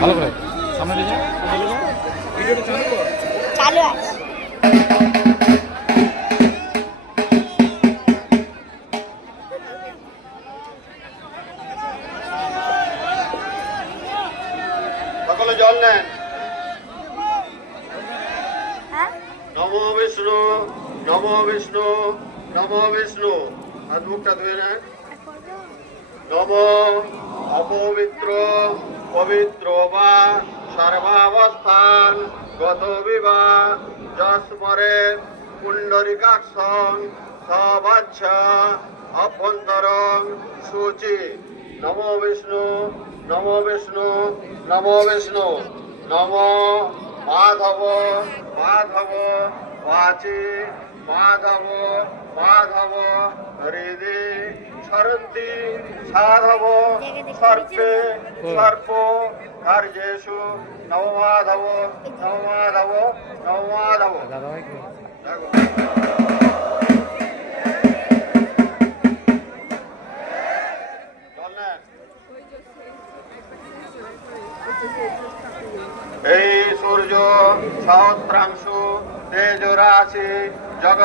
ভালো করে সামনে দিকে ভিডিওটা চালু আছে। সকলে জল নেন। হ্যাঁ নমো বিষ্ণু, নমো বিষ্ণু, নমো বিষ্ণু। হাত মুখটা ধুয়ে নেন। নম অপবিত্র পবিত্র বা সর্বাবস্থান গত বিবা যস্মরে পুণ্ডরিকাক্ষং সবাচ্ছ অভ্যন্তরং শুচি। নমো বিষ্ণু, নমো বিষ্ণু, নমো বিষ্ণু। নম মাধব, মাধব বাচি, মাধব, মাধব হৃদি সরন্তি সাধব সর্পে সর্প কার্যেষু। নম মাধব, নম মাধব, নম মাধব। দাদাভাই দেখো এই সূর্য সহস্রাংশু তেজ রাশি জগৎ